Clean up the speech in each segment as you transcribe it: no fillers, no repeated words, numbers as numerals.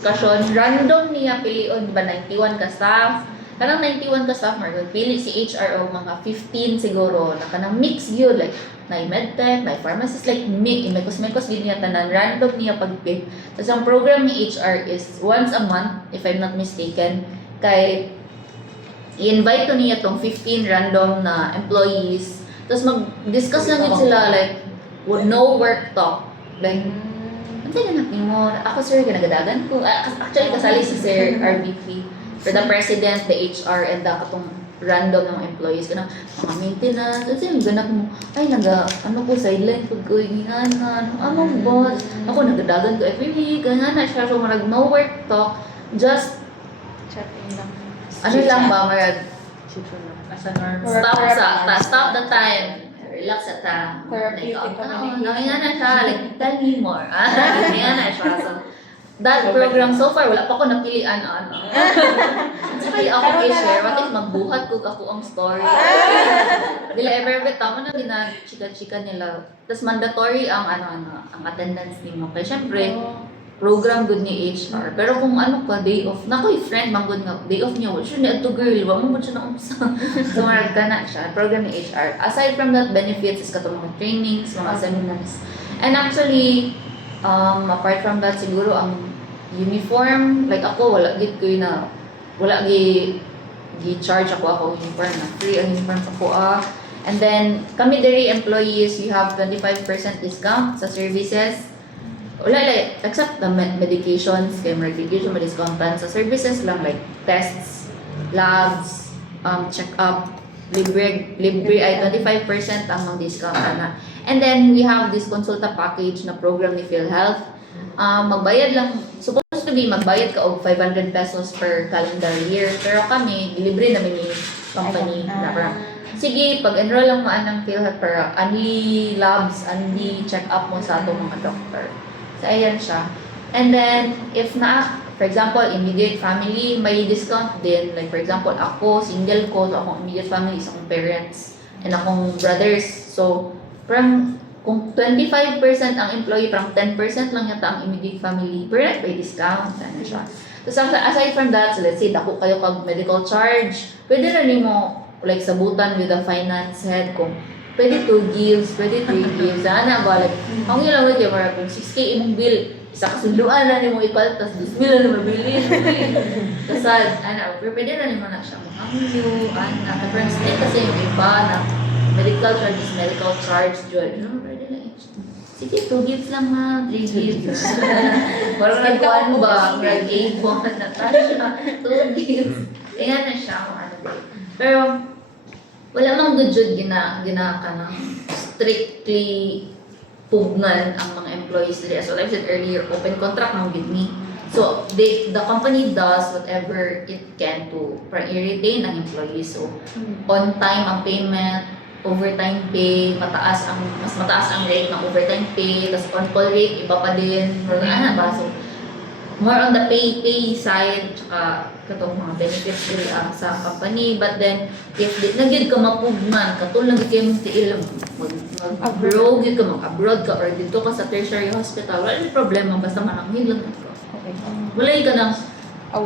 discussion, random niya pilion ba 91 ka staff. Kanang 91 ka staff margon pili si HR o mga 15 siguro na kanang mix gyud like may medtech, may pharmacist like mix, may mekos gid niya tanan random niya pagpick. Tapos ang program ni HR is once a month if I'm not mistaken kay i-invite to niya tong 15 random na employees. Tapos mag-discuss lang yun sila like no work talk. Like ano ganap mo? Ako sir, ginagadagan ko. Actually, kasali si Sir RVP for the president, the HR, and the katong random ng employees. Kana mga maintenance. Kasi yung ganap mo, ay ano ko, sideline pag ko hinganan. Among boss. Ako, nagadagan ko every week. Ganyan na siya. So, marag no work talk. Just, Chatting lang. ano lang ba, marag, As a normal. stop the time. Relax at Therapeutic nahinga na siya, like, tell me more. Nahinga na siya. So, that program so far, wala pa ko napilian ano. Saka ako i-share, what if magbuhat ko ako ang story. Dila ever tama na chika-chika nila. Tapos mandatory ang ang attendance nimo. Kaya syempre, program good ni HR. Pero kung ano ka, day off, na ko'y friend, manggod nga, day off niya, sure niya to girl, wala mo ba siya na umsa. So, marag ka na siya, program ni HR. Aside from that, benefits is katong mga trainings, mga seminars. And actually, apart from that, siguro ang uniform, like ako, wala gi-charge ako uniform na. Free ang uniform ako And then, kami diri employees, we have 25% discount sa services. Wala except the medications, kay medication, madiscountan. Sa services lang like tests, labs, check-up, libre ay 25% ang mga discount na. And then we have this consulta package na program ni PhilHealth. Magbayad lang, supposed to be magbayad ka og 500 pesos per calendar year. Pero kami, libre namin ni company na parang, sige, pag-enroll lang mo ng PhilHealth para only labs, only check-up mo sa atong mga doctor. So, ayan siya. And then, if for example, immediate family, may discount din. Like, for example, ako, single ko, so akong immediate family is akong parents and akong brothers. So, parang, kung 25% ang employee, parang 10% lang yata ang immediate family. Pero may discount. Ano siya. So, aside from that, so let's say, dako kayo kag medical charge, pwede na rin mo, like, sabutan with the finance head kung pwede 2 gives, pwede 3 gives. Ana ba, like, ang ilang wait yung kung 6K imong bill, isa kasunduan na ni mo ipal, tas 2,000 na mabili. Kasad, pero pwede na naman na siya makamyo, Pero state kasi yung iba na medical charge, pwede na sige, 2 gives lang 3 gives. Parang nagkuhan ba, nag-8 na tasya, 2 gives. Kaya na siya kung ano ba. Pero, wala mang good jud gina ka ng strictly pugnan ang mga employees nila. So like I said earlier, open contract ng with me. So the company does whatever it can to i-retain ang employees. So on time ang payment, overtime pay, mas mataas ang rate ng overtime pay, tas on call rate iba pa din. So more on the pay side, katong mga benefits nila sa company. But then, if nagyod ka mapugman, katulad kayo mong tiil, mag-abroad ka, mag-abroad ka, or dito ka sa tertiary hospital, wala yung problema, basta mananghin lang ka. Okay. Wala yung ka ng,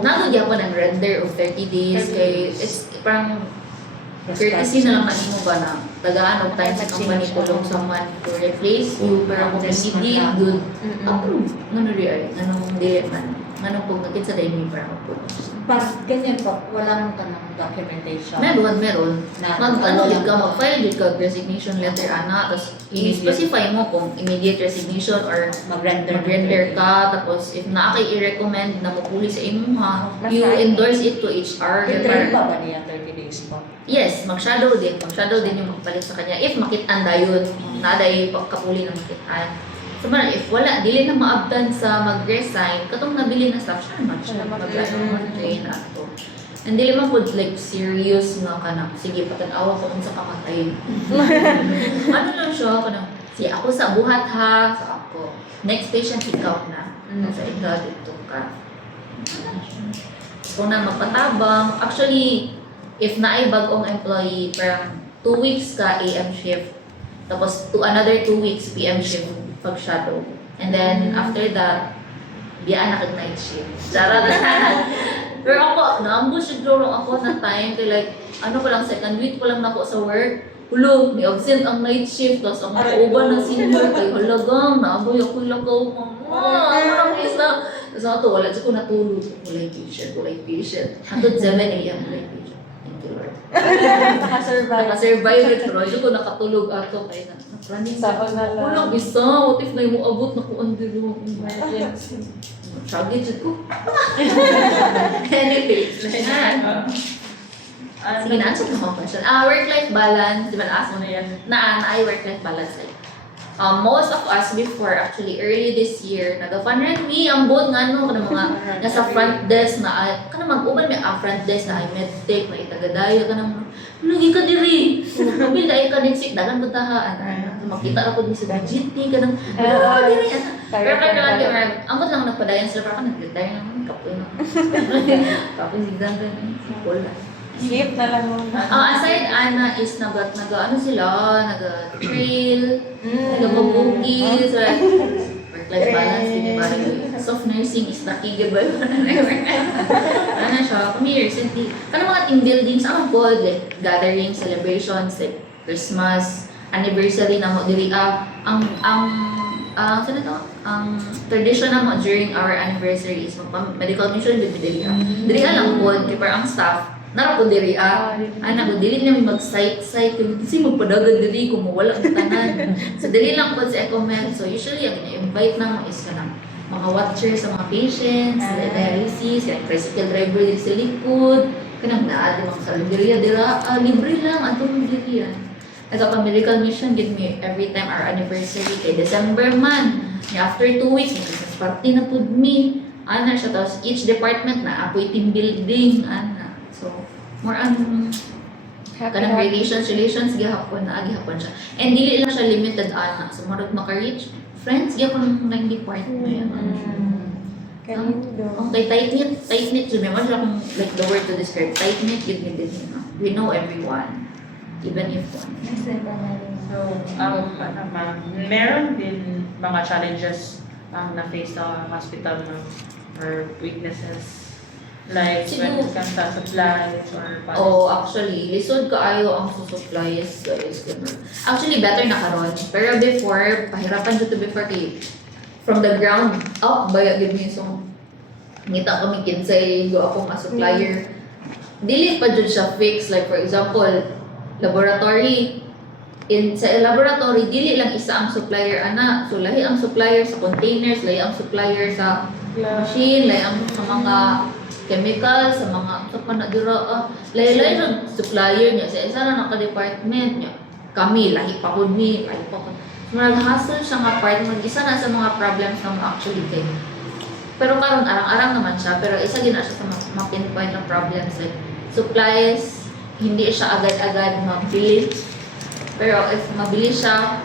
nagagya pa ng render of 30 days, kay it's parang, courtesy na lang mo ba na tagaan of time sa company tulong someone to replace you, pero kung hindi good, approve. Ano rin ay, anong dili man, anong pag nakit sa daily para approve. Parang ganyan po, wala nang tanong documentation. Meron. Mag-file ka resignation letter, tapos i-specify mo kung immediate resignation or mag-render ka, tapos if i-recommend na mapuli sa imo you endorse it to HR. Titrain ba niya 30 days po? Yes, mag-shadow din yung magpalit sa kanya. If makitaan dayon, naday kapuli ng makitaan. So, if wala, dili na maabdan sa mag-resign, katong nabili na staff, siya naman siya mag-train ato. And dili man po like serious nga ka na, sige, patanawa ko kung sa kamatay. Ano lang siya, ako sa buhat ha, sa ako. Next patient, ikaw na. Sa ikaw, dito ka. Kung na mapatabang, actually, if naay bagong employee, parang 2 weeks ka AM shift, tapos another 2 weeks PM shift pag shadow. And then after that, Diyan na night shift. Charot. Pero ako, na-ambush siguro ako na time kay like, ano pa lang, second week pa lang na ako sa work. Hulo, may absent ang night shift, tapos ang kauban ng senior kay halagang, naaboy ako lagaw mo. Ano lang isa. Tapos ako, wala siya ko natulog. Walay patient. Hanggang 7 a.m. walay patient. Thank you, Lord. Nakasurvive. Nakasurvive rin, pero hindi ko nakatulog ato kay na. Running Sako na lang. Kulang isa, what if na yung abot na ko ang dilo. Shaggy dyan ko. Anyway, sige na, answer ko mga question. Work-life balance, di ba naas mo na yan? Na work-life balance. Like, most of us before, actually, early this year, nag-fun run me, ang buod nga no, kada mga nasa front desk na, kada mag-uban may front desk na, ay medtech, na itagadayo, kada mga, lagi ka diri, kapil dahil ka din sick, dagan butahaan, makita ako din sa GT, kada, diri, pero kaya amot lang nagpadayan sila, parang nag-retire naman, kapoy na. Kapoy sigdan ka na, wala. Sleep na lang muna. Aside Ana is ano sila, nag-trail, nag-mabugis, work-life balance, hindi ba rin. Soft nursing is nakigil ba yun? Ano siya, kami recently, mga team building sa amang po, like gathering, celebrations, like Christmas, anniversary na mo, diri ang tradition na mo during our anniversary is medical mission, diri lang po, kaya ang staff, nara ko diri ana ko dili na mag-site kung kasi magpadagan diri kung mawala ang tanan. So dili lang po sa EcoMed. So usually ang invite na mo is kanang mga watchers sa mga patients, dialysis, kanang tricycle driver diri sa likod, kanang naa di mga kaliberiya dira libre lang atong diri yan. Nagka-medical mission give me every time our anniversary kay December man. After 2 weeks, may party na pud me. Ana siya tapos each department na apoy team building ana. So, more on kanang relations gihapon siya. And dili lang siya limited ana. So, marag maka-reach friends gihapon ng department. Ang tight-knit yun. May siya kung like the word to describe. Tight-knit yun din. We know everyone. Even if one. So, meron din mga challenges ang na-face sa hospital no? Or weaknesses. Like, when it comes sa supplies or Actually, lisod kaayo ang supplies, guys. Actually, better na karon. Pero before, pahirapan dito before kay from the ground up, baya gid mi so ngita kami kinsay go ako nga supplier. Dili pa jud siya fix, like for example, laboratory. Sa laboratory, dili lang isa ang supplier ana. So lahi ang supplier sa containers, lahi ang supplier sa machine, lahi ang sa mga chemical, sa mga sa panadura, lahi-lahi ang supplier niya. Sa isa na naka-department niya. Kami, lahi pa ko ni, lahi pa ko. Mag-hustle siya nga part, mag-isa na sa mga problems na mo actually kay. Pero karon arang-arang naman siya, pero isa din na siya sa mga pinpoint ng problems. Like, supplies, hindi siya agad-agad mabili. Pero if mabili siya,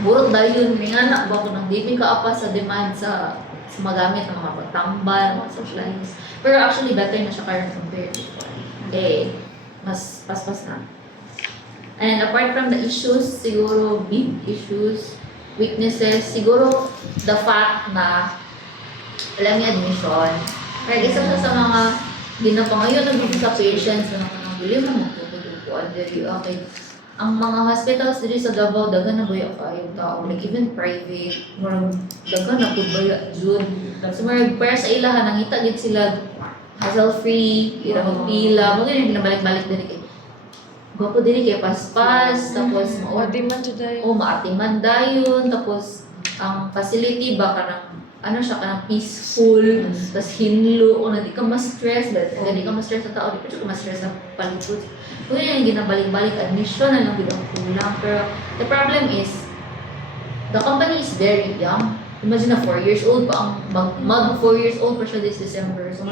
burot dahil nga na ba ko nang di ka apa sa demand sa magamit ng mga patambal, mga supplies. Pero actually, better na siya current compared before. Okay, mas paspas na. And apart from the issues, siguro big issues, weaknesses, siguro the fact na alam niya admission. Kaya isa sa mga ginapangayon ng sa patients na nakakabili mo magtututupuan diri okay. Ang mga hospitals diri sa Davao dagan na baya kayong tao, like even private, murag dagan na pud baya jud. So murag para sa ilahan nangita gid sila hassle-free, ira magpila, mo gani ginabalik-balik diri kay. Gwapo diri kay paspas, tapos Maatiman jud dayon. Maatiman dayon, tapos ang facility ba kanang ano siya kanang peaceful, tapos hinlo, o na di ka ma-stress, di ka ma-stress sa tao, di ka ma-stress sa palipod. Kung yun yung ginabalik-balik, admission na lang biglang kulang. Pero the problem is, the company is very young. Imagine na 4 years old pa ang mag 4 years old pa siya this December. So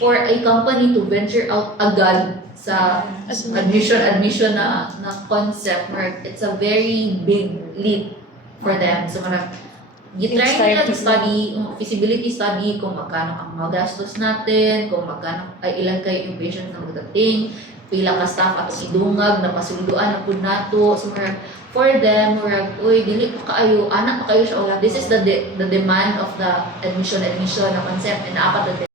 for a company to venture out agad sa admission na concept, it's a very big leap for them. So try nila to study, feasibility study, kung magkano ang mga gastos natin, kung magkano ay ilan kayo yung patient na magdating, pila ka staff atong idungag na pasunduan na pud nato. So murag for them murag uy dili pa kaayo anak pa kayo siya. This is the demand of the admission na concept and apat na